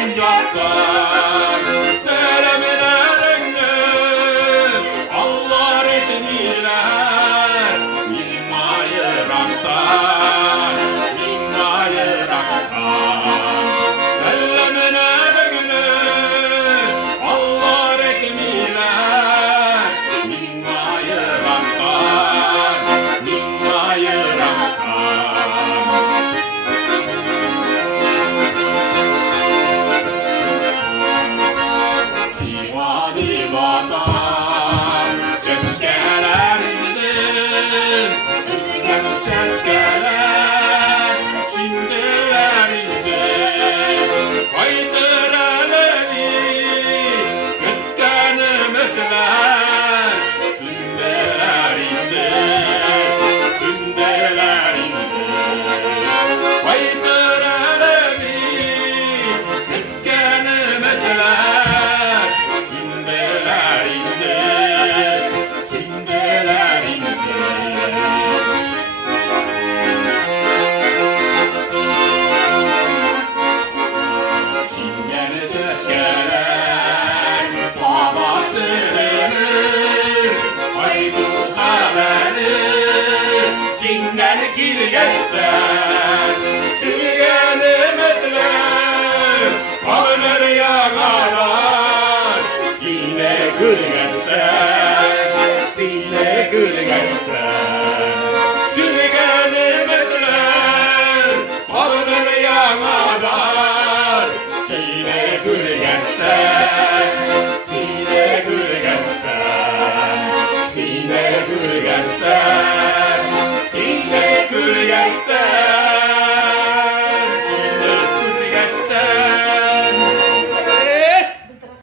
sancaklar Selamlarını Allah etmiler Min bayraktan Selamlarını Allah etmiler Min bayraktan Divani vatan çeşkelerinden Üzgen çeşkeler şimdilerinden Kaydıraleri kütken ümitler Sündelerinden Kaydıraleri kütken ümitler Çingeni sökelen babaktırır Haydu haberi Çingeni kilgeçler